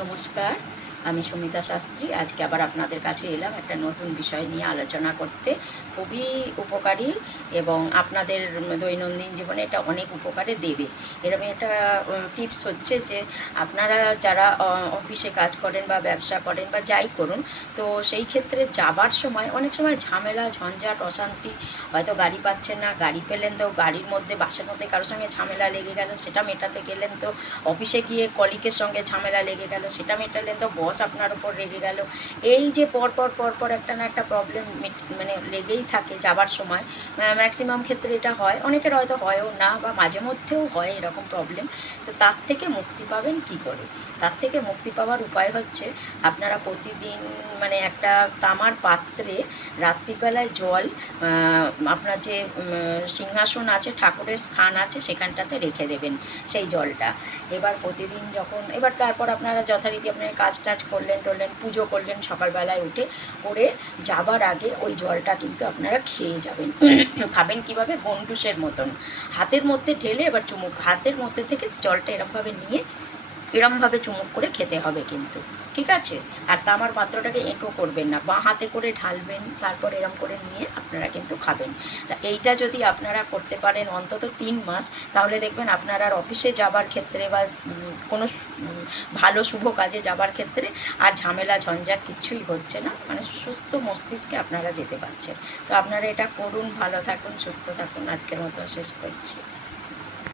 নমস্কার, আমি সুমিতা শাস্ত্রী। আজকে আবার আপনাদের কাছে এলাম একটা নতুন বিষয় নিয়ে আলোচনা করতে। খুবই উপকারী এবং আপনাদের দৈনন্দিন জীবনে এটা অনেক উপকারে দেবে। এরকম একটা টিপস হচ্ছে যে আপনারা যারা অফিসে কাজ করেন বা ব্যবসা করেন বা যাই করুন, তো সেই ক্ষেত্রে যাবার সময় অনেক সময় ঝামেলা, ঝঞ্ঝাট, অশান্তি, হয়তো গাড়ি পাচ্ছেন না, গাড়ি পেলেন তো গাড়ির মধ্যে, বাসের মধ্যে কারোর সঙ্গে ঝামেলা লেগে গেল, সেটা মেটাতে গেলেন, তো অফিসে গিয়ে কলিগের সঙ্গে ঝামেলা লেগে গেল, সেটা মেটালেন তো বস আপনার উপর রেগে গেল। এই যে পরপর একটা না একটা প্রবলেম মানে লেগেই থাকে যাবার সময়। ম্যাক্সিমাম ক্ষেত্রে এটা হয়, অনেকের হয়তো হয়ও না বা মাঝে মধ্যেও হয় এরকম প্রবলেম। তো তার থেকে মুক্তি পাবেন কি করে? তার থেকে মুক্তি পাওয়ার উপায় হচ্ছে আপনারা প্রতিদিন মানে একটা তামার পাত্রে রাত্রিবেলায় জল, আপনার যে সিংহাসন আছে, ঠাকুরের স্থান আছে, সেখানটাতে রেখে দেবেন সেই জলটা। এবার প্রতিদিন যখন তারপর আপনারা যথারীতি আপনার কাজ টাজ করলেন টরলেন, পুজো করলেন সকালবেলায় উঠে, করে যাবার আগে ওই জলটা কিন্তু আপনারা খেয়ে যাবেন। খাবেন কিভাবে? গন্ডুসের মতন হাতের মধ্যে ঢেলে, এবার চুমুক, হাতের মধ্যে থেকে জলটা এরমভাবে নিয়ে এরমভাবে চুমুক করে খেতে হবে কিন্তু, ঠিক আছে? আর তামার পাত্রটাকে এঁটো করবেন না, বাঁ হাতে করে ঢালবেন, তারপর এরম করে নিয়ে আপনারা কিন্তু খাবেন। তা এইটা যদি আপনারা করতে পারেন অন্তত 3 মাস, তাহলে দেখবেন আপনার আর অফিসে যাবার ক্ষেত্রে বা কোনো ভালো শুভ কাজে যাবার ক্ষেত্রে আর ঝামেলা ঝঞ্ঝাট কিছুই হচ্ছে না, মানে সুস্থ মস্তিষ্কে আপনারা যেতে পারছেন। তো আপনারা এটা করুন, ভালো থাকুন, সুস্থ থাকুন। আজকের মতো শেষ করছি।